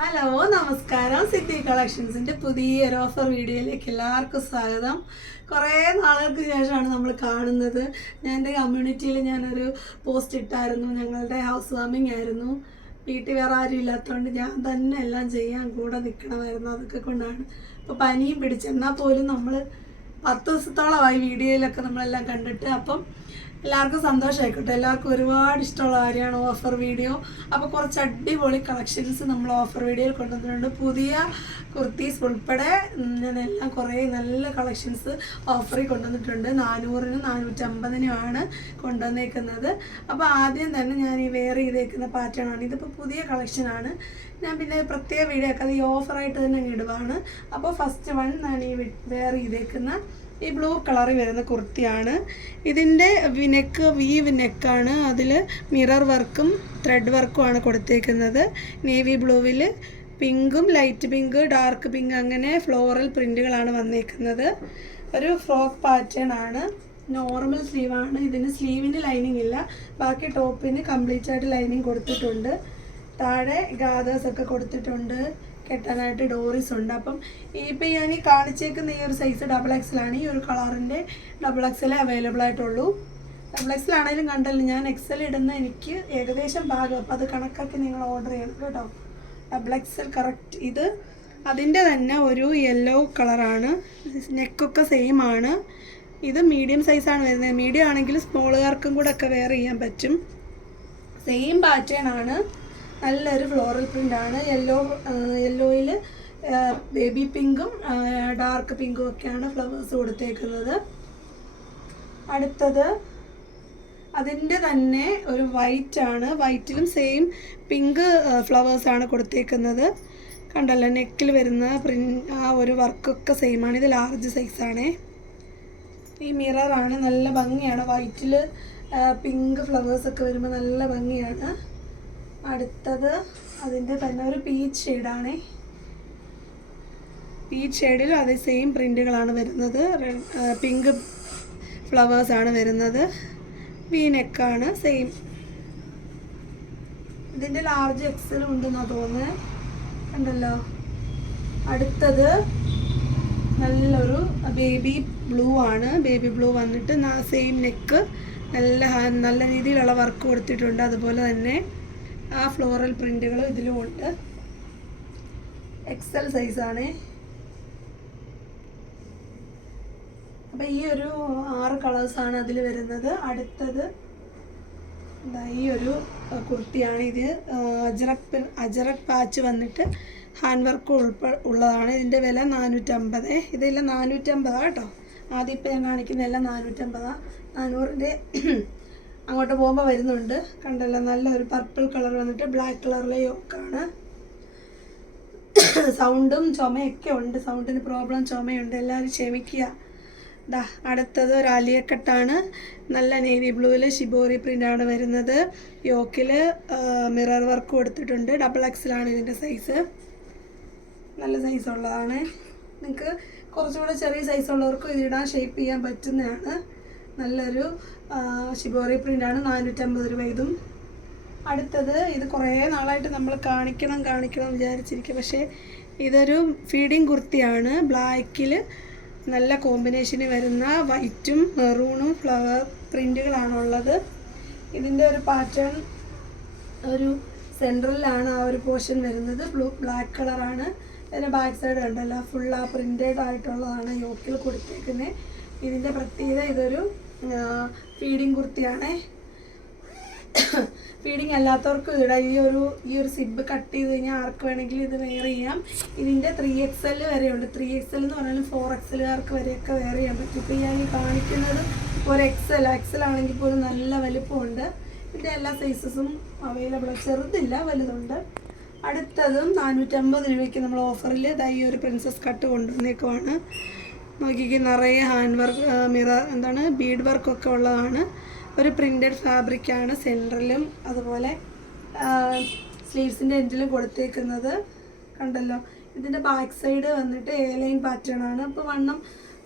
Hello നമസ്കാരം. City കളക്ഷൻസിന്റെ പുതിയൊരു offer വീഡിയോയിലേക്ക് എല്ലാവർക്കും സ്വാഗതം. കുറേ നാളുകൾക്ക് ശേഷമാണ് നമ്മൾ കാണുന്നത്. ഞാൻ എന്റെ കമ്മ്യൂണിറ്റിയിൽ ഞാനൊരു പോസ്റ്റ് ഇട്ടായിരുന്നു. ഞങ്ങളുടെ ഹൗസ് വാമിംഗ് ആയിരുന്നു. വീട്ടിൽ വേറെ ആരും ഇല്ലാത്തതുകൊണ്ട് ഞാൻ തന്നെ എല്ലാം ചെയ്യാൻ കൂടെ നിൽക്കണമായിരുന്നു. അതൊക്കെ കൊണ്ടാണ്. ഇപ്പോൾ പനിയും പിടിച്ചെന്നാൽ പോലും നമ്മൾ പത്ത് ദിവസത്തോളമായി വീഡിയോയിലൊക്കെ നമ്മളെല്ലാം കണ്ടിട്ട്. അപ്പം എല്ലാവർക്കും സന്തോഷമായിക്കോട്ടെ എല്ലാവർക്കും ഒരുപാട് ഇഷ്ടമുള്ള കാര്യമാണ് ഓഫർ വീഡിയോ അപ്പോൾ കുറച്ച് അടിപൊളി കളക്ഷൻസ് നമ്മൾ ഓഫർ വീഡിയോയിൽ കൊണ്ടുവന്നിട്ടുണ്ട്. പുതിയ കുർത്തീസ് ഉൾപ്പെടെ ഞാൻ എല്ലാം കുറേ നല്ല കളക്ഷൻസ് ഓഫറിൽ കൊണ്ടുവന്നിട്ടുണ്ട്. നാനൂറിനും നാനൂറ്റമ്പതിനുമാണ് കൊണ്ടുവന്നേക്കുന്നത്. അപ്പോൾ ആദ്യം തന്നെ ഞാൻ ഈ വെയർ ചെയ്തേക്കുന്ന പാറ്റേണാണ് ഇതിപ്പോൾ പുതിയ കളക്ഷനാണ് ഞാൻ പിന്നെ പ്രത്യേക വീഡിയോ ഒക്കെ അത് ഈ ഓഫറായിട്ട് തന്നെ ഇടുവാണ്. അപ്പോൾ ഫസ്റ്റ് വൺ ഞാൻ ഈ വെയർ ചെയ്തേക്കുന്ന ഈ ബ്ലൂ കളറിൽ വരുന്ന കുർത്തിയാണ്. ഇതിന്റെ നെക്ക് വീവ് നെക്കാണ് അതിൽ മിറർ വർക്കും ത്രെഡ് വർക്കും ആണ് കൊടുത്തേക്കുന്നത്. നേവി ബ്ലൂവിൽ പിങ്കും ലൈറ്റ് പിങ്ക് ഡാർക്ക് പിങ്ക് അങ്ങനെ ഫ്ലോറൽ പ്രിന്റുകളാണ് വന്നേക്കുന്നത്. ഒരു ഫ്രോക്ക് പാറ്റേൺ ആണ്. നോർമൽ സ്ലീവാണ് ഇതിന് സ്ലീവിന് ലൈനിങ് ഇല്ല. ബാക്കി ടോപ്പിന് കംപ്ലീറ്റ് ആയിട്ട് ലൈനിങ് കൊടുത്തിട്ടുണ്ട്. താഴെ ഗാദേഴ്സ് ഒക്കെ കൊടുത്തിട്ടുണ്ട്. കെട്ടാനായിട്ട് ഡോറീസ് ഉണ്ട്. അപ്പം ഇപ്പം ഞാൻ ഈ കാണിച്ചേക്കുന്ന ഈ ഒരു സൈസ് ഡബിൾ എക്സലാണ് ഈ ഒരു കളറിന്റെ ഡബിൾ എക്സലേ അവൈലബിൾ ആയിട്ടുള്ളൂ. ഡബിൾ എക്സലാണേലും കണ്ടല്ല ഞാൻ എക്സൽ ഇടുന്ന എനിക്ക് ഏകദേശം ഭാഗം. അപ്പം അത് കണക്കാക്കി നിങ്ങൾ ഓർഡർ ചെയ്യണം കേട്ടോ. ഡബിൾ എക്സൽ കറക്റ്റ് ഇത് അതിന്റെ തന്നെ ഒരു യെല്ലോ കളറാണ് നെക്കൊക്കെ സെയിം ആണ്. ഇത് മീഡിയം സൈസാണ് വരുന്നത്. മീഡിയം ആണെങ്കിൽ സ്മോളുകാർക്കും കൂടെ ഒക്കെ വെയർ ചെയ്യാൻ പറ്റും. സെയിം പാറ്റേൺ ആണ്. നല്ലൊരു ഫ്ലോറൽ പ്രിന്റ് ആണ്. യെല്ലോ യെല്ലോയിൽ ബേബി പിങ്കും ഡാർക്ക് പിങ്കും ഒക്കെയാണ് ഫ്ലവേഴ്സ് കൊടുത്തേക്കുന്നത്. അടുത്തത് അതിന്റെ തന്നെ ഒരു വൈറ്റ് ആണ്. വൈറ്റിലും സെയിം പിങ്ക് ഫ്ലവേഴ്സ് ആണ് കൊടുത്തേക്കുന്നത്. കണ്ടല്ലോ നെക്കിൽ വരുന്ന പ്രിന്റ് ആ ഒരു വർക്കൊക്കെ സെയിം ആണ്. ഇത് ലാർജ് സൈസാണേ ഈ മിററാണ് നല്ല ഭംഗിയാണ്. വൈറ്റിൽ പിങ്ക് ഫ്ലവേഴ്സൊക്കെ വരുമ്പോൾ നല്ല ഭംഗിയാണ്. അടുത്തത് അതിന്റെ തന്നെ ഒരു പീച്ച് ഷെയ്ഡാണ് പീച്ച് ഷെയ്ഡിൽ അതേ സെയിം പ്രിന്റുകളാണ് വരുന്നത്. പിങ്ക് ഫ്ലവേഴ്സ് ആണ് വരുന്നത്. വീനെക്കാണ് സെയിം ഇതിന്റെ ലാർജ് എക്സലും ഉണ്ടെന്നാണ് തോന്നുന്നത് കണ്ടല്ലോ? അടുത്തത് നല്ലൊരു ബേബി ബ്ലൂ ആണ്. ബേബി ബ്ലൂ വന്നിട്ട് സെയിം നെക്ക് നല്ല നല്ല രീതിയിലുള്ള വർക്ക് കൊടുത്തിട്ടുണ്ട്. അതുപോലെ തന്നെ ആ ഫ്ലോറൽ പ്രിന്റുകൾ ഇതിലും ഉണ്ട് എക്സൽ സൈസാണ് അപ്പം ഈ ഒരു ആറ് കളേഴ്സാണ് അതിൽ വരുന്നത്. അടുത്തത് ഈ ഒരു കുർത്തിയാണ് ഇത്. അജറക് അജറക് പാച്ച് വന്നിട്ട് ഹാൻഡ് വർക്ക് ഉൾപ്പ ഉള്ളതാണ്. ഇതിന്റെ വില നാനൂറ്റമ്പത്. ഇതെല്ലാം നാനൂറ്റമ്പതാണ് കേട്ടോ. ആദ്യം ഇപ്പം ഞാൻ കാണിക്കുന്നതെല്ലാം നാനൂറ്റമ്പതാണ് നാനൂറിന്റെ അങ്ങോട്ട് പോകുമ്പോൾ വരുന്നുണ്ട്. കണ്ടല്ലോ നല്ലൊരു പർപ്പിൾ കളർ വന്നിട്ട് ബ്ലാക്ക് കളറിലെ യോക്കാണ്. സൗണ്ടും ചുമയൊക്കെ ഉണ്ട്. സൗണ്ടിന് പ്രോബ്ലം ചുമയുണ്ട്. എല്ലാവരും ക്ഷമിക്കുക. ദാ അടുത്തത് ഒരു അലിയക്കെട്ടാണ്. നല്ല നേവി ബ്ലൂവിൽ ഷിബോറി പ്രിന്റാണ് വരുന്നത്. യോക്കിൽ മിറർ വർക്ക് കൊടുത്തിട്ടുണ്ട്. ഡബിൾ എക്സിലാണ് ഇതിന്റെ സൈസ് നല്ല സൈസ് ഉള്ളതാണ്. നിങ്ങൾക്ക് കുറച്ചുകൂടെ ചെറിയ സൈസ് ഉള്ളവർക്കും ഇതിടാൻ ഷേപ്പ് ചെയ്യാൻ പറ്റുന്നതാണ്. നല്ലൊരു ആ, ഷിബോറി പ്രിന്റാണ് നാനൂറ്റമ്പത് രൂപ ഇതും. അടുത്തത് ഇത് കുറേ നാളായിട്ട് നമ്മൾ കാണിക്കണം കാണിക്കണം വിചാരിച്ചിരിക്കുക പക്ഷേ ഇതൊരു ഫീഡിങ് കുർത്തിയാണ്. ബ്ലാക്കിൽ നല്ല കോമ്പിനേഷന് വരുന്ന വൈറ്റും മെറൂണും ഫ്ലവർ പ്രിന്റുകളാണുള്ളത് ഇതിന്റെ ഒരു പാറ്റേൺ ഒരു സെൻട്രലിലാണ് ആ ഒരു പോർഷൻ വരുന്നത്. ബ്ലൂ ബ്ലാക്ക് കളറാണ്. ഇതിന്റെ ബാക്ക് സൈഡ് കണ്ടല്ലോ ഫുൾ ആ പ്രിന്റഡ് ആയിട്ടുള്ളതാണ് യോക്കിൽ കൊടുത്തേക്കുന്നത് ഇതിന്റെ പ്രത്യേകത ഇതൊരു ഫീഡിങ് കുർത്തിയാണേ. ഫീഡിങ് അല്ലാത്തവർക്കും ഇടാം. ഈ ഒരു ഈ ഒരു സിബ് കട്ട് ചെയ്ത് കഴിഞ്ഞാൽ ആർക്ക് വേണമെങ്കിലും ഇത് വെയർ ചെയ്യാം. ഇതിന്റെ ത്രീ എക്സ് എൽ വരെയുണ്ട്. ത്രീ എക്സ് എൽ എന്ന് പറഞ്ഞാലും ഫോർ എക്സലുകാർക്ക് വരെയൊക്കെ വെയർ ചെയ്യാൻ പറ്റും. ഇപ്പോൾ ഞാൻ ഈ കാണിക്കുന്നത് ഒരു എക്സ് എൽ എക്സ് എൽ ആണെങ്കിൽ പോലും നല്ല വലിപ്പമുണ്ട്. ഇതിന്റെ എല്ലാ സൈസസും അവൈലബിൾ ചെറുതില്ല വലുതുണ്ട്. അടുത്തതും നാനൂറ്റമ്പത് രൂപയ്ക്ക് നമ്മൾ ഓഫറിൽ ഇതായി ഒരു പ്രിൻസസ് കട്ട് കൊണ്ടുവന്നേക്കുവാണ്. നോക്കിക്ക് നിറയെ ഹാൻഡ് വർക്ക് മിറർ എന്താണ് ബീഡ് വർക്ക് ഒക്കെ ഉള്ളതാണ്. ഒരു പ്രിന്റഡ് ഫാബ്രിക്കാണ് സെന്ററിലും അതുപോലെ സ്ലീവ്സിന്റെ എൻഡിലും കൊടുത്തേക്കുന്നത്. കണ്ടല്ലോ? ഇതിന്റെ ബാക്ക് സൈഡ് വന്നിട്ട് എ ലൈൻ പാറ്റേൺ ആണ്. അപ്പോൾ വണ്ണം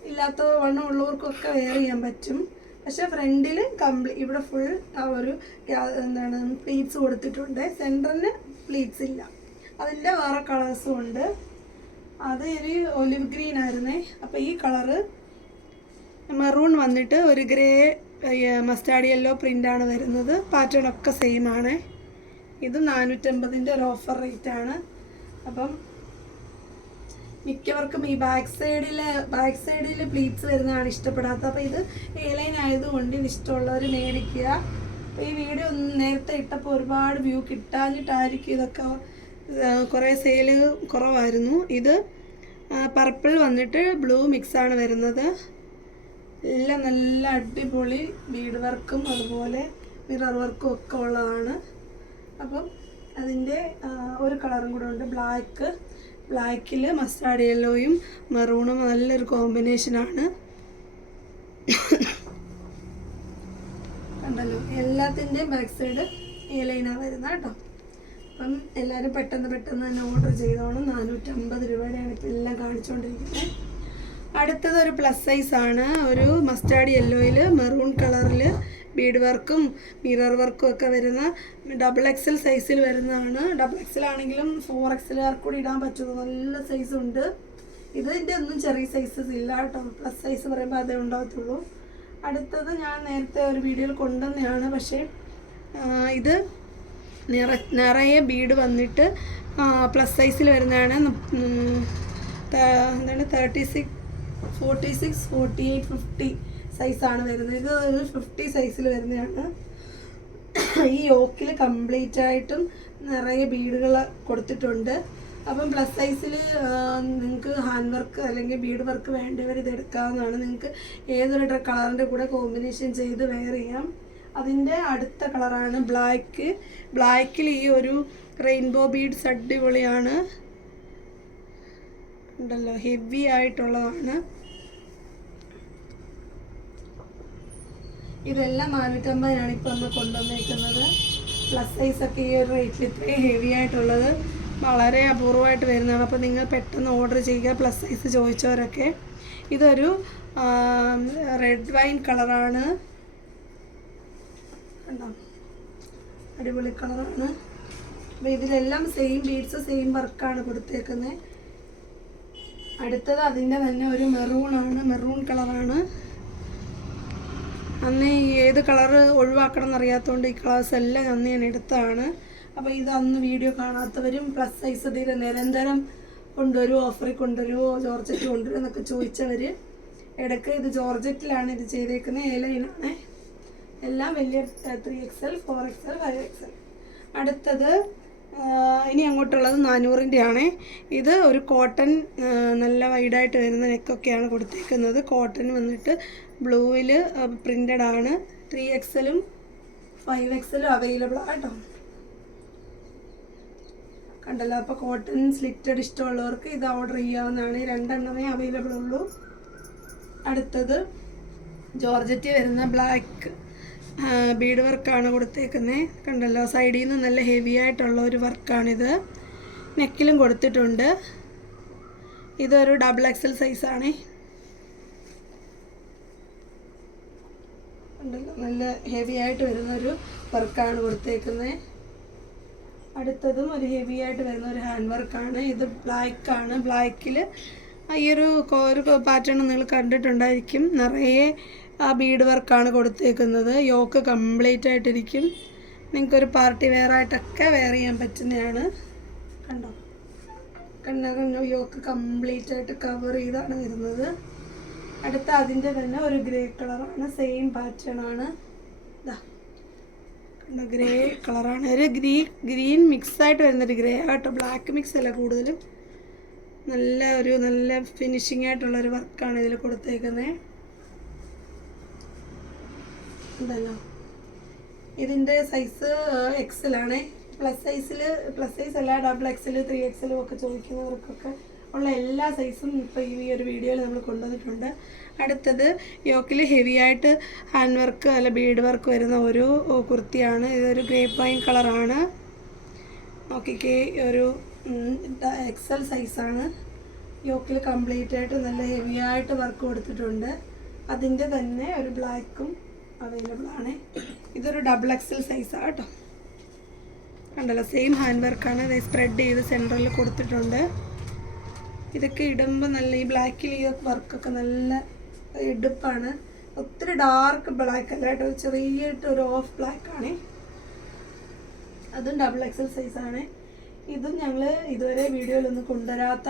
ഇല്ലാത്ത വണ്ണം ഉള്ളവർക്കൊക്കെ വെയർ ചെയ്യാൻ പറ്റും. പക്ഷേ ഫ്രണ്ടിൽ കംപ്ലീ ഇവിടെ ഫുൾ ആ ഒരു എന്താണ് പ്ലീറ്റ്സ് കൊടുത്തിട്ടുണ്ട്. സെന്ററിന് പ്ലീറ്റ്സ് ഇല്ല. അതിന്റെ വേറെ കളേഴ്സും ഉണ്ട്. അത് ഒരു ഒലിവ് ഗ്രീൻ ആയിരുന്നേ. അപ്പോൾ ഈ കളറ് മെറൂൺ വന്നിട്ട് ഒരു ഗ്രേ മസ്റ്റാർഡ് യെല്ലോ പ്രിന്റ് ആണ് വരുന്നത്. പാറ്റേൺ ഒക്കെ സെയിം ആണ്. ഇത് നാനൂറ്റമ്പതിന്റെ ഒരു ഓഫർ റേറ്റ് ആണ്. അപ്പം മിക്കവർക്കും ഈ ബാക്ക് സൈഡിൽ ബാക്ക് സൈഡിൽ പ്ലീറ്റ്സ് വരുന്നതാണ് ഇഷ്ടപ്പെടാത്തത്. അപ്പോൾ ഇത് ഏലൈൻ ആയതുകൊണ്ട് ഇത് ഇഷ്ടമുള്ളവർ മേടിക്കുക. അപ്പോൾ ഈ വീഡിയോ നേരത്തെ ഇട്ടപ്പോൾ ഒരുപാട് വ്യൂ കിട്ടാഞ്ഞിട്ടായിരിക്കും ഇതൊക്കെ കുറേ സെയിൽ കുറവായിരുന്നു. ഇത് പർപ്പിൾ വന്നിട്ട് ബ്ലൂ മിക്സാണ് വരുന്നത്. എല്ലാം നല്ല അടിപൊളി ബീഡ് വർക്കും അതുപോലെ മിറർ വർക്കും ഒക്കെ ഉള്ളതാണ്. അപ്പം അതിന്റെ ഒരു കളറും കൂടെ ഉണ്ട്. ബ്ലാക്ക് ബ്ലാക്കിൽ മസ്റ്റാർഡ് യെല്ലോയും മെറൂണും നല്ലൊരു കോമ്പിനേഷനാണ് കണ്ടല്ലോ? എല്ലാത്തിന്റെയും ബാക്ക് സൈഡ് എ ലൈനാണ് വരുന്നത് കേട്ടോ. അപ്പം എല്ലാവരും പെട്ടെന്ന് പെട്ടെന്ന് തന്നെ ഓർഡർ ചെയ്തോണം. നാനൂറ്റമ്പത് രൂപയുടെയാണ് ഇപ്പം എല്ലാം കാണിച്ചുകൊണ്ടിരിക്കുന്നത് അടുത്തത് ഒരു പ്ലസ് സൈസ് ആണ്. ഒരു മസ്റ്റാർഡ് യെല്ലോയിൽ മെറൂൺ കളറിൽ ബീഡ് വർക്കും മിറർ വർക്കും ഒക്കെ വരുന്ന ഡബിൾ എക്സൽ സൈസിൽ വരുന്നതാണ്. ഡബിൾ എക്സൽ ആണെങ്കിലും ഫോർ എക്സലുകാർക്ക് കൂടി ഇടാൻ പറ്റുന്ന നല്ല സൈസ് ഉണ്ട്. ഇതിന്റെ ഒന്നും ചെറിയ സൈസസ് ഇല്ല കേട്ടോ. പ്ലസ് സൈസ് പറയുമ്പോൾ അതേ ഉണ്ടാകത്തുള്ളൂ അടുത്തത് ഞാൻ നേരത്തെ ഒരു വീഡിയോയിൽ കൊണ്ടുവന്നതാണ്. പക്ഷേ ഇത് നിറ നിറയെ ബീഡ് വന്നിട്ട് പ്ലസ് സൈസിൽ വരുന്നതാണ്. എന്താണ് thirty six forty six forty eight fifty സൈസാണ് വരുന്നത്. ഇത് ഒരു ഫിഫ്റ്റി സൈസിൽ വരുന്നതാണ്. ഈ യോക്കിൽ കംപ്ലീറ്റ് ആയിട്ടും നിറയെ ബീഡുകൾ കൊടുത്തിട്ടുണ്ട്. അപ്പം പ്ലസ് സൈസിൽ നിങ്ങൾക്ക് ഹാൻഡ് വർക്ക് അല്ലെങ്കിൽ ബീഡ് വർക്ക് വേണ്ടവർ ഇത് എടുക്കാവുന്നതാണ്. നിങ്ങൾക്ക് ഏതൊരു കളറിന്റെ കൂടെ കോമ്പിനേഷൻ ചെയ്ത് വെയർ ചെയ്യാം. അതിന്റെ അടുത്ത കളറാണ് ബ്ലാക്ക് ബ്ലാക്കിൽ ഈ ഒരു റെയിൻബോ ബീഡ്സ് അടിപൊളിയാണ്. ഉണ്ടല്ലോ ഹെവി ആയിട്ടുള്ളതാണ്. ഇതെല്ലാം നാനൂറ്റമ്പതിനാണ് ഇപ്പോൾ നമ്മൾ കൊണ്ടുവന്നേക്കുന്നത്. പ്ലസ് സൈസ് ഒക്കെ ഈ ഒരു റേറ്റിൽ ഇത്രയും ഹെവി ആയിട്ടുള്ളത്. വളരെ അപൂർവമായിട്ട് വരുന്നതാണ്. അപ്പോൾ നിങ്ങൾ പെട്ടെന്ന് ഓർഡർ ചെയ്യുക പ്ലസ് സൈസ് ചോദിച്ചവരൊക്കെ. ഇതൊരു റെഡ് വൈൻ കളറാണ്. കണ്ടോ? അടിപൊളി കളറാണ്. അപ്പോൾ ഇതിലെല്ലാം സെയിം ബീഡ്സ് സെയിം വർക്കാണ് കൊടുത്തേക്കുന്നത് അടുത്തത് അതിന്റെ തന്നെ ഒരു മെറൂൺ ആണ്. മെറൂൺ കളറാണ്. അന്ന് ഏത് കളറ് ഒഴിവാക്കണം എന്നറിയാത്തതുകൊണ്ട് ഈ കളേഴ്സ് എല്ലാം അന്ന് ഞാൻ എടുത്തതാണ്. അപ്പോൾ ഇത് അന്ന് വീഡിയോ കാണാത്തവരും പ്ലസ് സൈസ് ഇതിൽ നിരന്തരം കൊണ്ടുവരുമോ ഓഫറിൽ കൊണ്ടുവരുമോ ജോർജറ്റ് കൊണ്ടുവരുമോ എന്നൊക്കെ ചോദിച്ചവർ ഇടയ്ക്ക് ഇത് ജോർജറ്റിലാണ് ഇത് ചെയ്തേക്കുന്നത് ലൈനാണ് എല്ലാം വലിയ three X L four X L five X L അടുത്തത് ഇനി അങ്ങോട്ടുള്ളത് നാനൂറിന്റെ ആണ് ഇത് ഒരു കോട്ടൺ നല്ല വൈഡായിട്ട് വരുന്ന നെക്കൊക്കെയാണ് കൊടുത്തേക്കുന്നത്. കോട്ടൺ വന്നിട്ട് ബ്ലൂവിൽ പ്രിന്റഡ് ആണ്. ത്രീ എക്സലും ഫൈവ് എക്സലും അവൈലബിൾ ആട്ടോ കണ്ടല്ലോ അപ്പോൾ കോട്ടൺ സ്ലിറ്റഡ് ഇഷ്ടമുള്ളവർക്ക് ഇത് ഓർഡർ ചെയ്യാവുന്നതാണ്. രണ്ടെണ്ണമേ അവൈലബിൾ ഉള്ളൂ. അടുത്തത് ജോർജറ്റ് വരുന്ന ബ്ലാക്ക് ബീഡ് വർക്കാണ് കൊടുത്തേക്കുന്നത് കണ്ടല്ലോ സൈഡിൽ നിന്ന് നല്ല ഹെവി ആയിട്ടുള്ള ഒരു വർക്കാണിത്. നെക്കിലും കൊടുത്തിട്ടുണ്ട്. ഇതൊരു ഡബിൾ എക്സൽ സൈസാണ് നല്ല ഹെവി ആയിട്ട് വരുന്നൊരു വർക്കാണ് കൊടുത്തേക്കുന്നത് അടുത്തതും ഒരു ഹെവി ആയിട്ട് വരുന്ന ഒരു ഹാൻഡ് വർക്കാണ് ഇത് ബ്ലാക്കാണ് ബ്ലാക്കിൽ ഈ ഒരു ഒരു പാറ്റേൺ നിങ്ങൾ കണ്ടിട്ടുണ്ടായിരിക്കും. നിറയെ ആ ബീഡ് വർക്കാണ് കൊടുത്തേക്കുന്നത്. യോക്ക് കംപ്ലീറ്റ് ആയിട്ടിരിക്കും. നിങ്ങൾക്കൊരു പാർട്ടി വെയർ ആയിട്ടൊക്കെ വെയർ ചെയ്യാൻ പറ്റുന്നതാണ്. കണ്ടോ? കണ്ട? കണ്ടോ? യോക്ക് കംപ്ലീറ്റ് ആയിട്ട് കവർ ചെയ്താണ് വരുന്നത്. അടുത്ത അതിന്റെ തന്നെ ഒരു ഗ്രേ കളറാണ് സെയിം പാറ്റേൺ ആണ്. കണ്ടോ? ഗ്രേ കളറാണ് ഒരു ഗ്രീ ഗ്രീൻ മിക്സ് ആയിട്ട് വരുന്നൊരു ഗ്രേ ആട്ടോ ബ്ലാക്ക് മിക്സ് അല്ല കൂടുതലും. നല്ല ഒരു നല്ല ഫിനിഷിംഗ് ആയിട്ടുള്ള ഒരു വർക്കാണ് ഇതിൽ കൊടുത്തേക്കുന്നത് ഉണ്ടല്ലോ. ഇതിന്റെ സൈസ് എക്സിലാണ് പ്ലസ് സൈസിൽ പ്ലസ് സൈസ് അല്ല ഡബിൾ എക്സൽ ത്രീ എക്സലും ഒക്കെ ചോദിക്കുന്നവർക്കൊക്കെ ഉള്ള എല്ലാ സൈസും ഇപ്പോൾ ഈ ഒരു വീഡിയോയിൽ നമ്മൾ കൊണ്ടുവന്നിട്ടുണ്ട്. അടുത്തത് യോക്കിൽ ഹെവി ആയിട്ട് ഹാൻഡ് വർക്ക് അല്ല ബീഡ് വർക്ക് വരുന്ന ഒരു കുർത്തിയാണ്. ഇതൊരു ഗ്രേപ്പ് വൈൻ കളറാണ് നോക്കിക്കേ ഒരു എക്സൽ സൈസാണ് യോക്കിൽ കംപ്ലീറ്റ് ആയിട്ട് നല്ല ഹെവി ആയിട്ട് വർക്ക് കൊടുത്തിട്ടുണ്ട്. അതിന്റെ തന്നെ ഒരു ബ്ലാക്കും അവൈലബിൾ ആണ്. ഇതൊരു ഡബിൾ എക്സൽ സൈസാണ് കേട്ടോ. കണ്ടല്ലോ സെയിം ഹാൻഡ് വർക്കാണ് ഇത് സ്പ്രെഡ് ചെയ്ത് സെന്ററിൽ കൊടുത്തിട്ടുണ്ട്. ഇതൊക്കെ ഇടുമ്പോൾ നല്ല ഈ ബ്ലാക്കിൽ ഈ വർക്കൊക്കെ നല്ല എടുപ്പാണ്. ഒത്തിരി ഡാർക്ക് ബ്ലാക്ക് അല്ല കേട്ടോ. ചെറിയിട്ട് ഒരു ഓഫ് ബ്ലാക്ക് ആണ്. അതും ഡബിൾ എക്സൽ സൈസ് ആണ്. ഇതും ഞങ്ങൾ ഇതുവരെ വീഡിയോയിലൊന്നും കൊണ്ടുവരാത്ത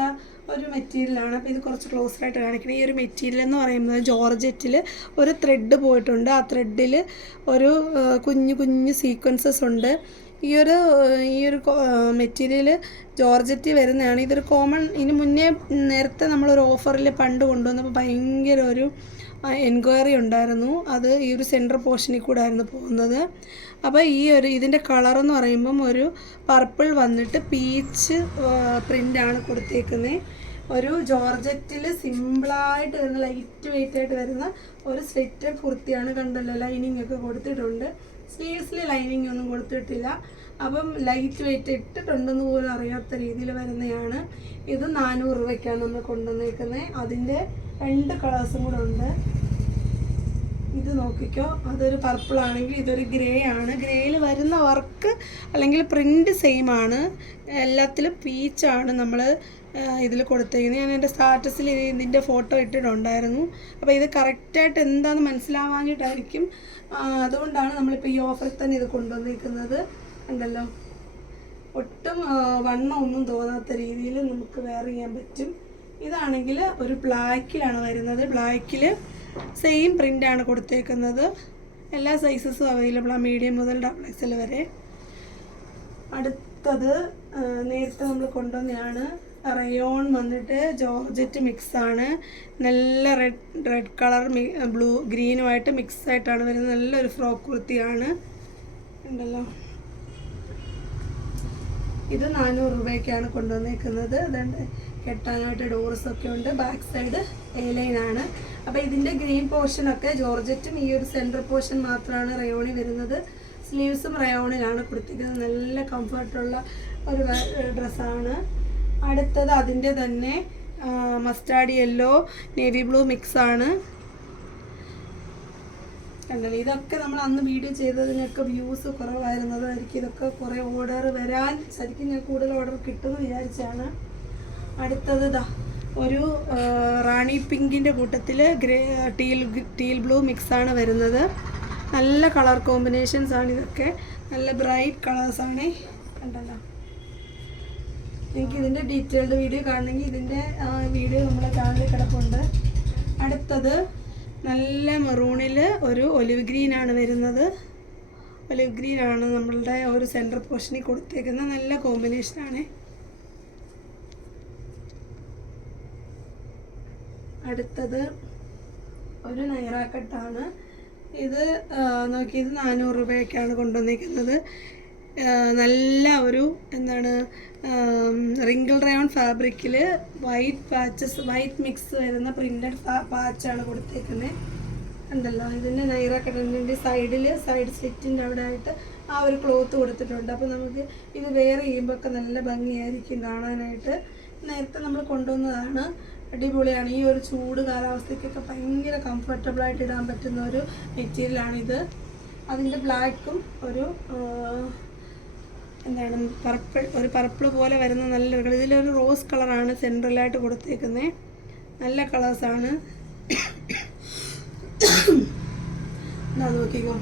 ഒരു മെറ്റീരിയലാണ് അപ്പോൾ ഇത് കുറച്ച് ക്ലോസർ ആയിട്ട് കാണിക്കണം. ഈ ഒരു മെറ്റീരിയൽ എന്ന് പറയുന്നത് ജോർജറ്റിൽ ഒരു ത്രെഡ് പോയിട്ടുണ്ട്. ആ ത്രെഡിൽ ഒരു കുഞ്ഞു കുഞ്ഞു സീക്വൻസസ് ഉണ്ട്. ഈ ഒരു ഈ ഒരു മെറ്റീരിയൽ ജോർജറ്റ് വരുന്നതാണ്. ഇതൊരു കോമൺ ഇനി മുന്നേ നേരത്തെ നമ്മളൊരു ഓഫറിൽ പണ്ട് കൊണ്ടുവന്നപ്പോൾ ഭയങ്കര ഒരു എൻക്വയറി ഉണ്ടായിരുന്നു. അത് ഈ ഒരു സെന്റർ പോർഷനിൽ കൂടെ ആയിരുന്നു പോകുന്നത്. അപ്പോൾ ഈ ഒരു ഇതിന്റെ കളർ എന്ന് പറയുമ്പം ഒരു പർപ്പിൾ വന്നിട്ട് പീച്ച് പ്രിന്റാണ് കൊടുത്തേക്കുന്നത് ഒരു ജോർജറ്റിൽ സിമ്പിളായിട്ട് വരുന്ന ലൈറ്റ് വെയിറ്റ് ആയിട്ട് വരുന്ന ഒരു സ്ലിറ്റഡ് കുർത്തിയാണ് കണ്ടല്ലോ ലൈനിങ് ഒക്കെ കൊടുത്തിട്ടുണ്ട്. സ്ലീവ്സിൽ ലൈനിങ് ഒന്നും കൊടുത്തിട്ടില്ല. അപ്പം ലൈറ്റ് വെയിറ്റ് ഇട്ടിട്ടുണ്ടെന്ന് പോലും അറിയാത്ത രീതിയിൽ വരുന്നതാണ് ഇത് നാനൂറ് രൂപയ്ക്കാണ് നമ്മൾ കൊണ്ടുവന്നേക്കുന്നത് അതിന്റെ രണ്ട് കളേഴ്സും കൂടെ ഉണ്ട് ഇത് നോക്കിക്കോ. അതൊരു പർപ്പിൾ ആണെങ്കിൽ ഇതൊരു ഗ്രേ ആണ്. ഗ്രേയിൽ വരുന്ന വർക്ക് അല്ലെങ്കിൽ പ്രിന്റ് സെയിം ആണ്. എല്ലാത്തിലും പീച്ചാണ് നമ്മൾ ഇതിൽ കൊടുത്തേക്കുന്നത് ഞാൻ എന്റെ സ്റ്റാറ്റസിൽ ഇതിന്റെ ഫോട്ടോ ഇട്ടിട്ടുണ്ടായിരുന്നു. അപ്പോൾ ഇത് കറക്റ്റായിട്ട് എന്താണെന്ന് മനസ്സിലാവാഞ്ഞിട്ടായിരിക്കും. അതുകൊണ്ടാണ് നമ്മളിപ്പോൾ ഈ ഓഫറിൽ തന്നെ ഇത് കൊണ്ടുവന്നിരിക്കുന്നത് ഉണ്ടല്ലോ ഒട്ടും വണ്ണമൊന്നും തോന്നാത്ത രീതിയിൽ നമുക്ക് വെയർ ചെയ്യാൻ പറ്റും. ഇതാണെങ്കിൽ ഒരു ബ്ലാക്കിലാണ് വരുന്നത്. ബ്ലാക്കിൽ സെയിം പ്രിന്റാണ് കൊടുത്തേക്കുന്നത്. എല്ലാ സൈസസും അവൈലബിൾ ആണ് മീഡിയം മുതൽ ഡബിൾ എക്സൽ വരെ. അടുത്തത് നേരത്തെ നമ്മൾ കൊണ്ടുവന്നതാണ്. റയോൺ വന്നിട്ട് ജോർജറ്റ് മിക്സാണ് നല്ല റെഡ് റെഡ് കളർ ബ്ലൂ ഗ്രീനുമായിട്ട് മിക്സ് ആയിട്ടാണ് വരുന്നത്. നല്ലൊരു ഫ്രോക്ക് കുർത്തിയാണ് ഉണ്ടല്ലോ. ഇത് നാനൂറ് രൂപയ്ക്കാണ് കൊണ്ടുവന്നേക്കുന്നത്. അതുകൊണ്ട് കെട്ടാനായിട്ട് ഡോർസ് ഒക്കെ ഉണ്ട്. ബാക്ക് സൈഡ് എ ലൈൻ ആണ്. അപ്പോൾ ഇതിന്റെ ഗ്രീൻ പോർഷനൊക്കെ ജോർജറ്റും ഈ ഒരു സെന്റർ പോർഷൻ മാത്രമാണ് റയോണി വരുന്നത്. സ്ലീവ്സും റയോണിലാണ് കൊടുത്തിരിക്കുന്നത് നല്ല കംഫർട്ടുള്ള ഒരു ഡ്രസ്സാണ് അടുത്തത് അതിന്റെ തന്നെ mustard yellow navy blue mix ആണ്. കണ്ടല്ലോ? ഇതൊക്കെ നമ്മൾ അന്ന് വീഡിയോ ചെയ്തതിനൊക്കെ വ്യൂസ് കുറവായിരുന്നതായിരിക്കും. ഇതൊക്കെ കുറേ ഓർഡർ വരാൻ ശരിക്കും ഞാൻ കൂടുതൽ ഓർഡർ കിട്ടുമെന്ന് വിചാരിച്ചാണ്. അടുത്തത് ഇതാ ഒരു റാണി പിങ്കിന്റെ കൂട്ടത്തിൽ ഗ്രേ ടീൽ ടീൽ ബ്ലൂ മിക്സാണ് വരുന്നത്. നല്ല കളർ കോമ്പിനേഷൻസ് ആണ് ഇതൊക്കെ. നല്ല ബ്രൈറ്റ് കളേഴ്സാണ് കണ്ടല്ലോ നിങ്ങൾക്ക് ഇതിന്റെ ഡീറ്റെയിൽഡ് വീഡിയോ കാണണമെങ്കിൽ ഇതിന്റെ വീഡിയോ നമ്മുടെ ചാനലിൽ കിടപ്പുണ്ട്. അടുത്തത് നല്ല മെറൂണിൽ ഒരു ഒലിവ് ഗ്രീനാണ് വരുന്നത്. ഒലിവ് ഗ്രീനാണ് നമ്മളുടെ ഒരു സെന്റർ പോർഷനിൽ കൊടുത്തേക്കുന്ന നല്ല കോമ്പിനേഷനാണ് അടുത്തത് ഒരു നൈറാക്കട്ടാണ്. ഇത് ആ, നോക്കി ഇത് നാനൂറ് രൂപയൊക്കെയാണ് കൊണ്ടുവന്നിരിക്കുന്നത് നല്ല ഒരു എന്താണ് റിങ്കിൾ റയോൺ ഫാബ്രിക്കിൽ വൈറ്റ് പാച്ചസ് വൈറ്റ് മിക്സ് വരുന്ന പ്രിന്റഡ് പാച്ചാണ് കൊടുത്തേക്കുന്നത് ഉണ്ടല്ലോ ഇതിന്റെ നൈറ കടലിന്റെ സൈഡിൽ സൈഡ് സ്ലിറ്റിന്റെ അവിടെ ആയിട്ട് ആ ഒരു ക്ലോത്ത് കൊടുത്തിട്ടുണ്ട്. അപ്പോൾ നമുക്ക് ഇത് വെയർ ചെയ്യുമ്പോൾ ഒക്കെ നല്ല ഭംഗിയായിരിക്കും കാണാനായിട്ട്. നേരത്തെ നമ്മൾ കൊണ്ടുവന്നതാണ്. അടിപൊളിയാണ്. ഈ ഒരു ചൂട് കാലാവസ്ഥയ്ക്കൊക്കെ ഭയങ്കര കംഫർട്ടബിൾ ആയിട്ട് ഇടാൻ പറ്റുന്ന ഒരു മെറ്റീരിയലാണിത് അതിന്റെ ബ്ലാക്കും ഒരു എന്താണ് പർപ്പിൾ ഒരു പർപ്പിൾ പോലെ വരുന്ന നല്ല കളർ. ഇതിലൊരു റോസ് കളറാണ് സെൻട്രലായിട്ട് കൊടുത്തേക്കുന്നത് നല്ല കളേഴ്സാണ് എന്നാ നോക്കിക്കോ.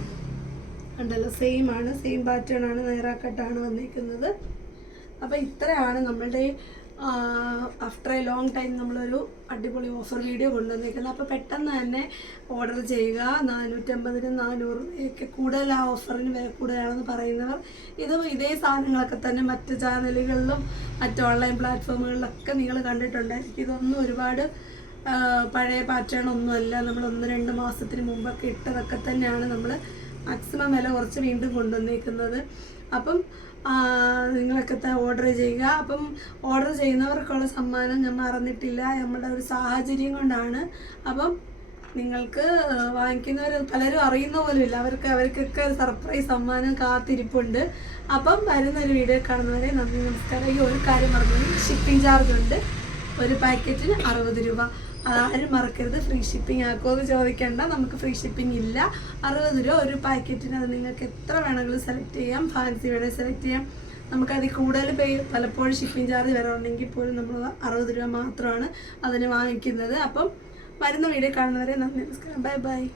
ഉണ്ടല്ലോ സെയിം ആണ് സെയിം പാറ്റേൺ ആണ് നേരാക്കട്ടാണ് വന്നിരിക്കുന്നത് അപ്പോൾ ഇത്രയാണ് നമ്മളുടെ ആഫ്റ്റർ എ ലോങ് ടൈം നമ്മളൊരു അടിപൊളി ഓഫർ വീഡിയോ കൊണ്ടുവന്നിരിക്കുന്നത് അപ്പോൾ പെട്ടെന്ന് തന്നെ ഓർഡർ ചെയ്യുക. നാനൂറ്റമ്പതിനും നാനൂറ് ഒക്കെ കൂടുതൽ ആ ഓഫറിന് വില കൂടുതലാണെന്ന് പറയുന്നവർ ഇത് ഇതേ സാധനങ്ങളൊക്കെ തന്നെ മറ്റ് ചാനലുകളിലും മറ്റ് ഓൺലൈൻ പ്ലാറ്റ്ഫോമുകളിലൊക്കെ നിങ്ങൾ കണ്ടിട്ടുണ്ടായിരിക്കും ഇതൊന്നും ഒരുപാട് പഴയ പാറ്റേൺ ഒന്നുമല്ല നമ്മൾ ഒന്ന് രണ്ട് മാസത്തിന് മുമ്പൊക്കെ ഇട്ടതൊക്കെ തന്നെയാണ് നമ്മൾ മാക്സിമം വില കുറച്ച് വീണ്ടും കൊണ്ടുവന്നിരിക്കുന്നത് അപ്പം നിങ്ങളൊക്കെ ഓർഡർ ചെയ്യുക. അപ്പം ഓർഡർ ചെയ്യുന്നവർക്കുള്ള സമ്മാനം ഞാൻ മറന്നിട്ടില്ല. നമ്മുടെ ഒരു സാഹചര്യം കൊണ്ടാണ്. അപ്പം നിങ്ങൾക്ക് വാങ്ങിക്കുന്നവർ പലരും അറിയുന്ന പോലും ഇല്ല അവർക്ക് അവർക്കൊക്കെ സർപ്രൈസ് സമ്മാനം കാത്തിരിപ്പുണ്ട്. അപ്പം വരുന്ന ഒരു വീഡിയോ കാണുന്നവരെ നന്ദി നമസ്കാരം. ഈ ഒരു കാര്യം പറഞ്ഞു ഷിപ്പിംഗ് ചാർജ് ഉണ്ട്. ഒരു പാക്കറ്റിന് അറുപത് രൂപ. അതാരും മറക്കരുത്. ഫ്രീ ഷിപ്പിംഗ് ആക്കുമോ എന്ന് ചോദിക്കേണ്ട. നമുക്ക് ഫ്രീ ഷിപ്പിംഗ് ഇല്ല. അറുപത് രൂപ ഒരു പാക്കറ്റിന് അത് നിങ്ങൾക്ക് എത്ര വേണമെങ്കിലും സെലക്ട് ചെയ്യാം. ഫാൻസി വേണേൽ സെലക്ട് ചെയ്യാം. നമുക്കതിൽ കൂടുതൽ പേ പലപ്പോഴും ഷിപ്പിംഗ് ചാർജ് വരാറുണ്ടെങ്കിൽ പോലും നമ്മൾ അറുപത് രൂപ മാത്രമാണ് അതിന് വാങ്ങിക്കുന്നത്. അപ്പം വരുന്ന വീഡിയോ കാണുന്നവരെ നന്ദി. നമസ്കാരം. Bye bye